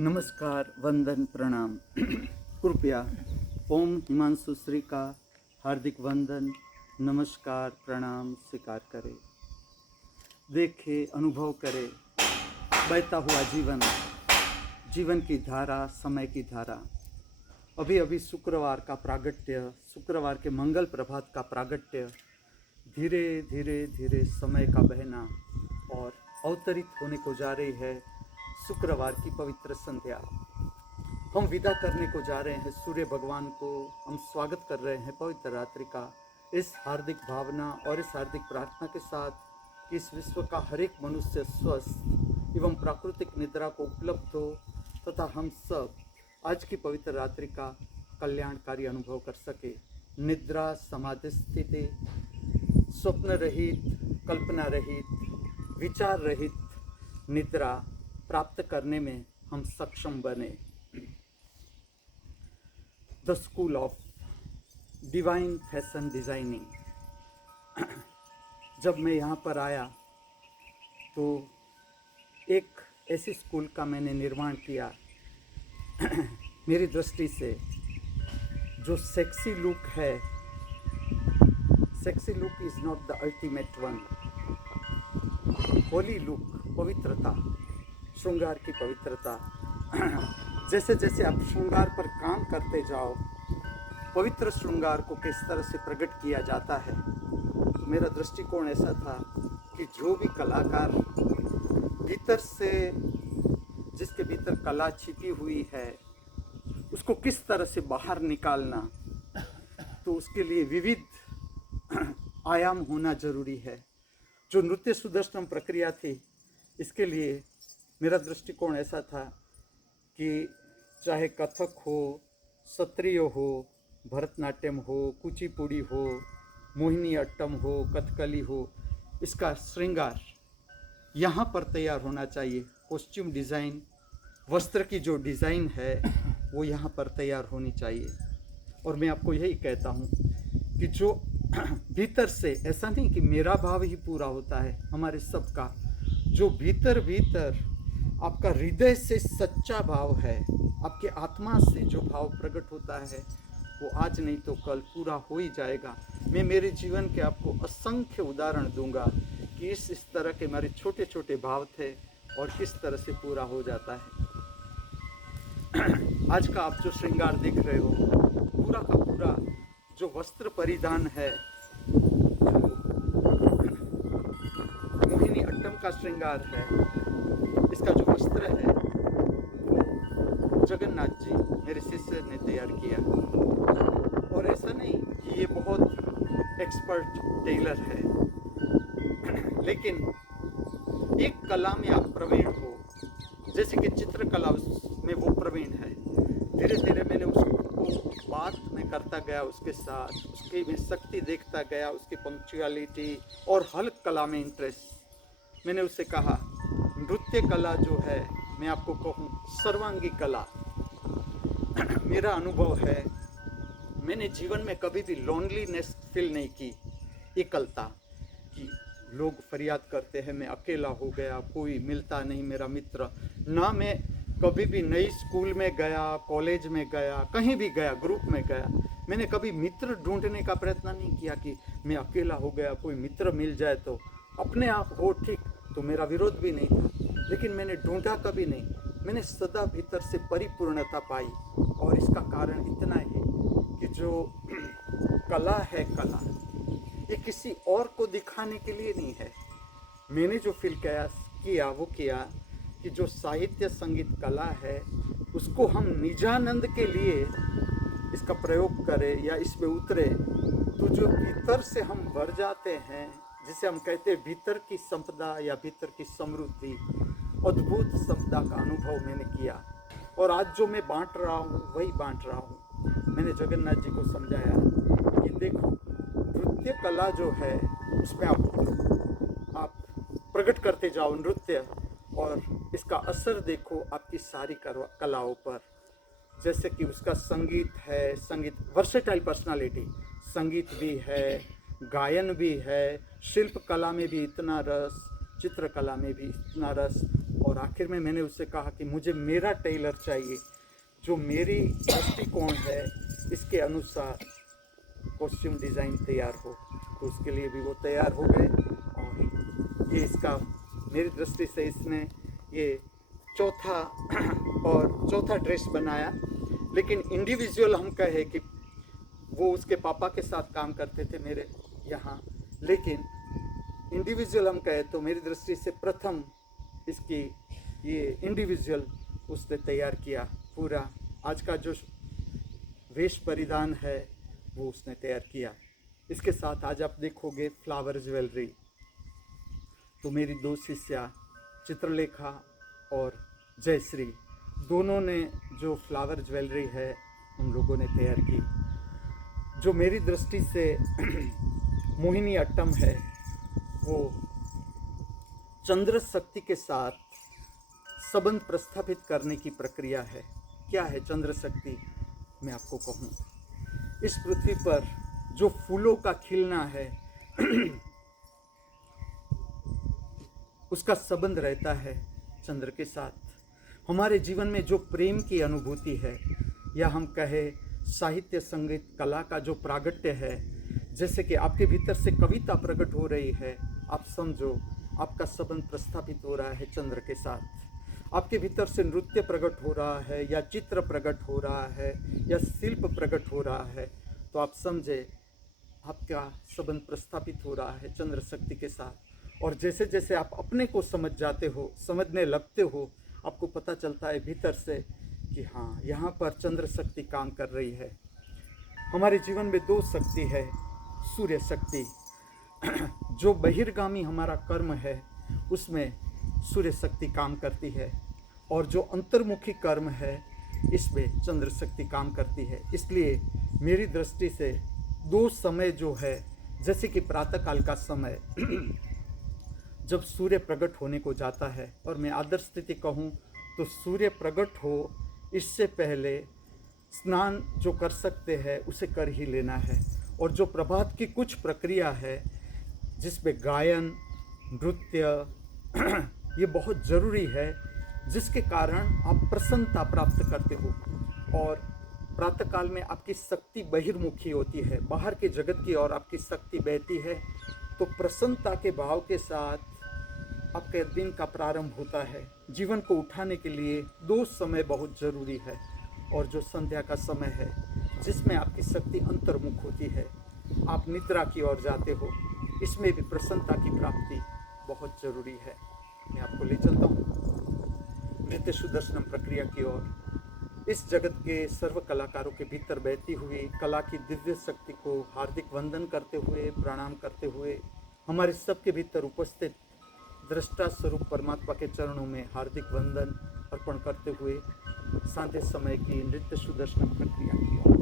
नमस्कार, वंदन, प्रणाम। कृपया ओम हिमांशु श्री का हार्दिक वंदन, नमस्कार, प्रणाम स्वीकार करें। देखे, अनुभव करे बहता हुआ जीवन, जीवन की धारा, समय की धारा। अभी अभी शुक्रवार का प्रागट्य, शुक्रवार के मंगल प्रभात का प्रागट्य, धीरे धीरे धीरे समय का बहना और अवतरित होने को जा रही है शुक्रवार की पवित्र संध्या। हम विदा करने को जा रहे हैं सूर्य भगवान को, हम स्वागत कर रहे हैं पवित्र रात्रि का। इस हार्दिक भावना और इस हार्दिक प्रार्थना के साथ कि इस विश्व का हर एक मनुष्य स्वस्थ एवं प्राकृतिक निद्रा को उपलब्ध हो तथा हम सब आज की पवित्र रात्रि का कल्याणकारी अनुभव कर सके। निद्रा, समाधि स्थिति, स्वप्न रहित, कल्पना रहित, विचार रहित निद्रा प्राप्त करने में हम सक्षम बने। The school of divine fashion designing. जब मैं यहाँ पर आया तो एक ऐसी स्कूल का मैंने निर्माण किया मेरी दृष्टि से, जो सेक्सी लुक है। Sexy look is not the ultimate one. Holi look, पवित्रता, श्रृंगार की पवित्रता। जैसे जैसे आप श्रृंगार पर काम करते जाओ, पवित्र श्रृंगार को किस तरह से प्रकट किया जाता है। मेरा दृष्टिकोण ऐसा था कि जो भी कलाकार भीतर से, जिसके भीतर कला छिपी हुई है, उसको किस तरह से बाहर निकालना, तो उसके लिए विविध आयाम होना जरूरी है। जो नृत्य सुदर्शन प्रक्रिया थी, इसके लिए मेरा दृष्टिकोण ऐसा था कि चाहे कथक हो, सत्रिय हो, भरतनाट्यम हो, कुचिपुड़ी हो, मोहिनी अट्टम हो, कथकली हो, इसका श्रृंगार यहाँ पर तैयार होना चाहिए। कॉस्ट्यूम डिज़ाइन, वस्त्र की जो डिज़ाइन है वो यहाँ पर तैयार होनी चाहिए। और मैं आपको यही कहता हूँ कि जो भीतर से, ऐसा नहीं कि मेरा भाव ही पूरा होता है, हमारे सबका जो भीतर भीतर आपका हृदय से सच्चा भाव है, आपके आत्मा से जो भाव प्रकट होता है, वो आज नहीं तो कल पूरा हो ही जाएगा। मैं मेरे जीवन के आपको असंख्य उदाहरण दूंगा कि इस तरह के मेरे छोटे छोटे भाव थे और किस तरह से पूरा हो जाता है। आज का आप जो श्रृंगार देख रहे हो, पूरा का पूरा जो वस्त्र परिधान है, मोहिनी अट्टम का श्रृंगार है, इसका जो वस्त्र है वो जगन्नाथ जी मेरे शिष्य ने तैयार किया। और ऐसा नहीं कि ये बहुत एक्सपर्ट टेलर है, लेकिन एक कला में आप प्रवीण हो, जैसे कि चित्रकला में वो प्रवीण है। धीरे धीरे मैंने उसको बात में करता गया, उसके साथ उसकी में शक्ति देखता गया, उसकी पंक्चुअलिटी और हल्क कला में इंटरेस्ट। मैंने उससे कहा, नृत्य कला जो है, मैं आपको कहूँ सर्वांगी कला। मेरा अनुभव है, मैंने जीवन में कभी भी लोनलीनेस फील नहीं की, एकलता कि लोग फरियाद करते हैं मैं अकेला हो गया, कोई मिलता नहीं मेरा मित्र। ना मैं कभी भी नई स्कूल में गया, कॉलेज में गया, कहीं भी गया, ग्रुप में गया, मैंने कभी मित्र ढूंढने का प्रयत्न नहीं किया कि मैं अकेला हो गया, कोई मित्र मिल जाए तो अपने आप हो ठीक, तो मेरा विरोध भी नहीं था, लेकिन मैंने ढूंढा कभी नहीं। मैंने सदा भीतर से परिपूर्णता पाई। और इसका कारण इतना है कि जो कला है, कला ये किसी और को दिखाने के लिए नहीं है। मैंने जो फील किया वो किया कि जो साहित्य, संगीत, कला है, उसको हम निजानंद के लिए इसका प्रयोग करें या इसमें उतरे, तो जो भीतर से हम भर जाते हैं, जिसे हम कहते हैं भीतर की संपदा या भीतर की समृद्धि, अद्भुत संपदा का अनुभव मैंने किया। और आज जो मैं बांट रहा हूँ वही बांट रहा हूँ। मैंने जगन्नाथ जी को समझाया कि देखो, नृत्य कला जो है उसमें आप उतरो, आप प्रकट करते जाओ नृत्य, और इसका असर देखो आपकी सारी कलाओं पर। जैसे कि उसका संगीत है, संगीत वर्सेटाइल पर्सनालिटी, संगीत भी है, गायन भी है, शिल्प कला में भी इतना रस, चित्रकला में भी इतना रस, और आखिर में मैंने उससे कहा कि मुझे मेरा टेलर चाहिए जो मेरी दृष्टिकोण है इसके अनुसार कॉस्ट्यूम डिज़ाइन तैयार हो। तो उसके लिए भी वो तैयार हो गए और ये इसका मेरी दृष्टि से इसने ये चौथा ड्रेस बनाया। लेकिन इंडिविजुअल हम कहे कि वो उसके पापा के साथ काम करते थे मेरे यहाँ, लेकिन इंडिविजुअल हम कहे तो मेरी दृष्टि से प्रथम इसकी ये इंडिविजुअल उसने तैयार किया। पूरा आज का जो वेश परिधान है वो उसने तैयार किया। इसके साथ आज आप देखोगे फ्लावर ज्वेलरी, तो मेरी दो शिष्या चित्रलेखा और जयश्री दोनों ने जो फ्लावर ज्वेलरी है उन लोगों ने तैयार की। जो मेरी दृष्टि से मोहिनी अट्टम है वो चंद्र शक्ति के साथ संबंध प्रस्थापित करने की प्रक्रिया है। क्या है चंद्र शक्ति, मैं आपको कहूँ, इस पृथ्वी पर जो फूलों का खिलना है उसका संबंध रहता है चंद्र के साथ। हमारे जीवन में जो प्रेम की अनुभूति है या हम कहे साहित्य संगीत कला का जो प्रागट्य है, जैसे कि आपके भीतर से कविता प्रकट हो रही है, आप समझो आपका संबंध प्रस्थापित हो रहा है चंद्र के साथ। आपके भीतर से नृत्य प्रकट हो रहा है या चित्र प्रकट हो रहा है या शिल्प प्रकट हो रहा है, तो आप समझे आपका संबंध प्रस्थापित हो रहा है चंद्र शक्ति के साथ। और जैसे जैसे आप अपने को समझ जाते हो, समझने लगते हो, आपको पता चलता है भीतर से कि हाँ, यहाँ पर चंद्र शक्ति काम कर रही है। हमारे जीवन में दो शक्ति है, सूर्य शक्ति जो बहिर्गामी हमारा कर्म है उसमें सूर्य शक्ति काम करती है, और जो अंतर्मुखी कर्म है इसमें चंद्र शक्ति काम करती है। इसलिए मेरी दृष्टि से दो समय जो है, जैसे कि प्रातःकाल का समय जब सूर्य प्रकट होने को जाता है, और मैं आदर्श स्थिति कहूँ तो सूर्य प्रकट हो इससे पहले स्नान जो कर सकते हैं उसे कर ही लेना है। और जो प्रभात की कुछ प्रक्रिया है जिसमें गायन, नृत्य ये बहुत ज़रूरी है, जिसके कारण आप प्रसन्नता प्राप्त करते हो। और प्रातःकाल में आपकी शक्ति बहिर्मुखी होती है, बाहर के जगत की ओर आपकी शक्ति बहती है, तो प्रसन्नता के भाव के साथ आपके दिन का प्रारंभ होता है। जीवन को उठाने के लिए दो समय बहुत ज़रूरी है, और जो संध्या का समय है जिसमें आपकी शक्ति अंतर्मुख होती है, आप निद्रा की ओर जाते हो, इसमें भी प्रसन्नता की प्राप्ति बहुत ज़रूरी है। मैं आपको ले चलता हूँ नृत्य सुदर्शनम प्रक्रिया की ओर। इस जगत के सर्व कलाकारों के भीतर बहती हुई कला की दिव्य शक्ति को हार्दिक वंदन करते हुए, प्रणाम करते हुए, हमारे सबके भीतर उपस्थित दृष्टा स्वरूप परमात्मा के चरणों में हार्दिक वंदन अर्पण करते हुए सांध्य समय की नृत्य सुदर्शन प्रक्रिया की ओर।